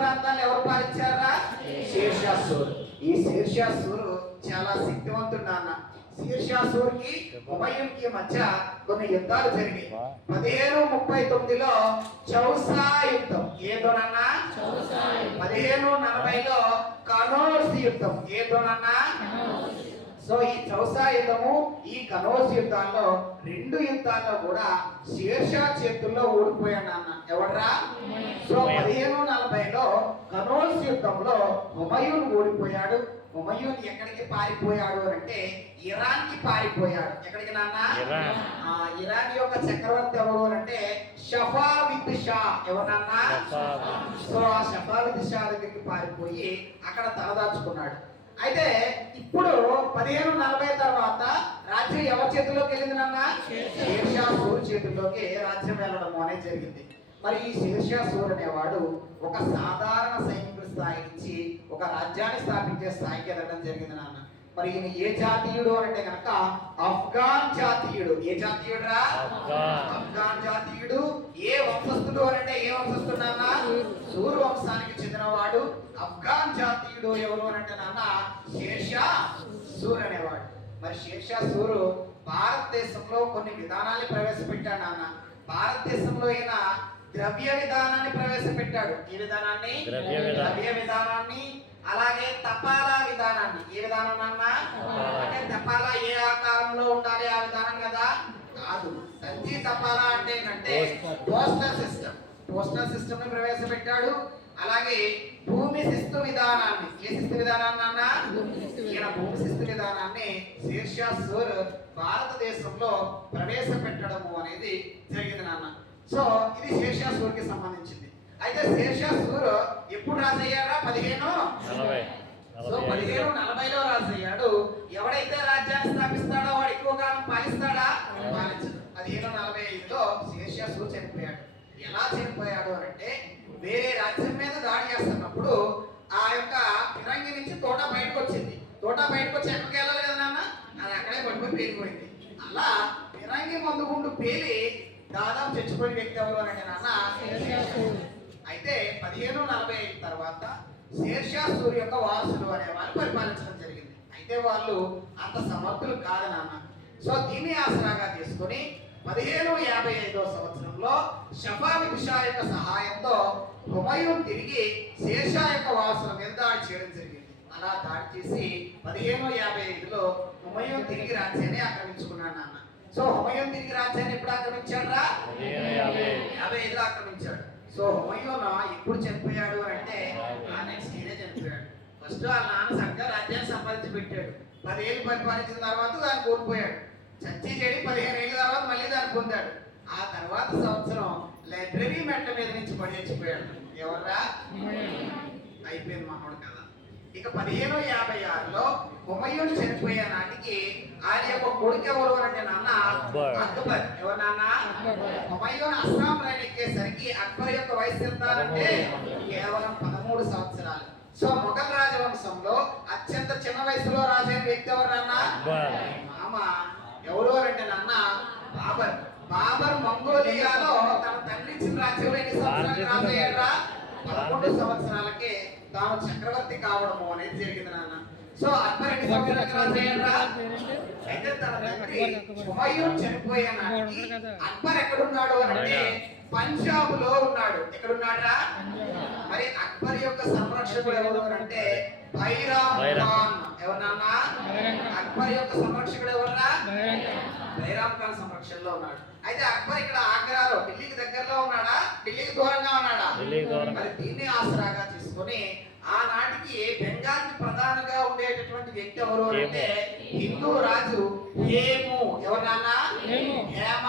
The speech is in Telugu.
ప్రాంతాన్ని ఎవరు పాలించారా? శీర్షాసూరు. ఈ శీర్షాసూరు చాలా శక్తివంతుడు నాన్న. శీర్షాసూరుకి హుమయూన్కి మధ్య కొన్ని యుద్ధాలు జరిగాయి. 1539లో చౌసా యుద్ధం. ఏదోనన్నా 1540లో కనౌజ్ యుద్ధం. ఏదోనన్నా. సో ఈ చౌసా యుద్ధము, ఈ కనౌజ్ యుద్ధాల్లో రెండు యుద్ధాల్లో కూడా శేర్షా చేతుల్లో ఓడిపోయాడు నాన్న. ఎవడ్రా? సో 1540లో కనౌజ్ యుద్ధంలో హుమయూన్ ఓడిపోయాడు. హుమయూన్ ఎక్కడికి పారిపోయాడు అంటే ఇరాన్ కి పారిపోయాడు. ఎక్కడికి నాన్న? ఇరాన్ యొక్క చక్రవర్తి ఎవరు అంటే షఫావిద్ షా. ఎవరన్నా? సో ఆ షఫావిద్ షా దగ్గరికి పారిపోయి అక్కడ తలదాచుకున్నాడు. అయితే ఇప్పుడు 1540 తర్వాత రాజ్యం ఎవరి చేతుల్లోకి వెళ్ళింది నాన్న? శీర్షాసూరు చేతుల్లోకి రాజ్యం వెళ్ళడం అనేది జరిగింది. మరి ఈ శీర్షాసూరు అనేవాడు ఒక సాధారణ సైనికుల స్థాయి నుంచి ఒక రాజ్యాన్ని స్థాపించే స్థాయికి ఎదగడం జరిగింది నాన్న. మరి ఈయన ఏ జాతీయుడు అంటే కనుక ఆఫ్ఘాన్ జాతీయుడు. ఏ జాతీయుడు రా? ఆఫ్ఘాన్ జాతీయుడు. ఏ వంశస్థుడు అంటే ఏ వంశస్థుడు నాన్న? సూరు వంశానికి చెందినవాడు. ఆఫ్ఘాన్ జాతీయుడు ఎవరు అంటే నాన్న శేర్షాసూరు అనేవాడు. మరి శేర్షాసూరు భారతదేశంలో కొన్ని విధానాన్ని ప్రవేశపెట్టాడు నాన్న. భారతదేశంలో ఈయన ద్రవ్య విధానాన్ని ప్రవేశపెట్టాడు. ఈ విధానాన్ని ద్రవ్య విధానాన్ని, అలాగే తపాలా విధానాన్ని. ఏ విధానం అన్న అంటే తపాలా ఏ ఆకారంలో ఉండాలి ఆ విధానం కదా కాదు. తంతి తపాలా అంటే ఏంటంటే పోస్టల్ సిస్టమ్. పోస్టల్ సిస్టమ్ ని ప్రవేశపెట్టాడు. అలాగే భూమి శిస్తు విధానాన్ని. ఏ శిస్తు విధానాన్ని అన్న? ఈయన భూమి శిస్తు విధానాన్ని శీర్షాసూరు భారతదేశంలో ప్రవేశపెట్టడము అనేది జరిగింది నాన్న. సో ఇది శీర్షాసూరుకి సంబంధించింది. అయితే శీర్షాసూరు ఎప్పుడు రాజయ్యారా? 1540. సో 1540లో రాజయ్యాడు. ఎవడైతే రాజ్యాన్ని స్థాపిస్తాడో వాడు ఎక్కువ కాలం పాలిస్తాడా? పాలించడు. 1545లో శీర్షాసూరు చనిపోయాడు. ఎలా చనిపోయాడు అంటే వేరే రాజ్యం మీద దాడి చేస్తున్నప్పుడు ఆ యొక్క ఫిరంగి నుంచి తోట బయటకు వచ్చింది. తోట బయటకు వచ్చి ఎక్కడికి వెళ్ళాలి కదా నాన్న, అది అక్కడే పడిపోయి పేలిపోయింది. అలా ఫిరంగి మందు గుండు పేలి దాదాపు చచ్చిపోయిన వ్యక్తి ఎవరు అంటే నాన్న శీర్షాసూరు. అయితే 1545 తర్వాత శీర్షాసూరు యొక్క వారసులు అనే వాళ్ళు పరిపాలించడం జరిగింది. అయితే వాళ్ళు అంత సమర్థులు కాదు నాన్న. సో దీన్ని ఆసరాగా తీసుకుని 1555వ సంవత్సరంలో షఫావిద్ షా యొక్క సహాయంతో హుమయూన్ తిరిగి శేర్షా యొక్క వారసుల మీద దాడి చేయడం జరిగింది. అలా దాడి చేసి 1555లో హుమయూన్ తిరిగి రాజ్యాన్ని ఆక్రమించుకున్నాడు నాన్న. సో హుమయూన్ తిరిగి రాజ్యాన్ని ఎప్పుడు ఆక్రమించాడు రా? 1555లో ఆక్రమించాడు. సో హుమయూన్ ఎప్పుడు చనిపోయాడు అంటే ఆ నెక్స్ట్ ఇయరే చనిపోయాడు. ఫస్ట్ వాళ్ళ నాన్న సరిగ్గా రాజ్యాన్ని సంపాదించి పెట్టాడు. 10 ఏళ్ళు పరిపాలించిన తర్వాత దాన్ని కోల్పోయాడు. చచ్చి చెడి 15 ఏళ్ళ తర్వాత మళ్ళీ దాన్ని పొందాడు. ఆ తర్వాత సంవత్సరం లైబ్రరీ మెట్ల మీద నుంచి పడేసిపోయాడు. ఎవర్రా? అయిపోయింది మామూడు కదా. ఇక 1556లో హుమయూన్ చనిపోయే నాటికి ఆయన యొక్క కొడుకు ఎవరు అంటే నాన్న అక్బర్. ఎవరు నాన్న? హుమయూన్ అస్సాం రైలు ఎక్కేసరికి అక్బర్ యొక్క వయసు ఎంత అంటే కేవలం 13 సంవత్సరాలు. సో మొఘల్ రాజవంశంలో అత్యంత చిన్న వయసులో రాజైన వ్యక్తి ఎవరు నాన్న? మామ ఎవరు అంటే నాన్న బాబర్. బాబర్ మంగోలియాలో తన తండ్రి ఇచ్చిన రాజ్యంలో ఎన్ని సంవత్సరాలు రాజయ్యారా? 11 సంవత్సరాలకే తాను చక్రవర్తి కావడము అనేది జరిగింది నాన్న. సో అక్బర్ ఎన్ని సంవత్సరాలకు రాజయ్యారా? అయితే తన తండ్రి హుమయూన్ చనిపోయే నాటికి అక్బర్ ఎక్కడున్నాడు అంటే పంజాబ్ లో ఉన్నాడు. ఎక్కడున్నాడా? మరి అక్బర్ యొక్క సంరక్షకుడు ఎవరు అంటే బైరామ్ ఖాన్. ఎవరన్నా? అక్బర్ యొక్క సంరక్షకుడు ఎవరన్నా? బైరామ్ ఖాన్ సంరక్షణలో ఉన్నాడు. అయితే అక్బర్ ఇక్కడ ఆగ్రాలో ఢిల్లీకి దగ్గరలో ఉన్నాడా? ఢిల్లీకి దూరంగా ఉన్నాడా? మరి దీన్ని ఆసరాగా తీసుకొని ఆనాటికి బెంగాల్ కి ప్రధానంగా ఉండేటటువంటి వ్యక్తి ఎవరు అంటే హిందూ రాజు హేము. ఎవరన్నా? హేమ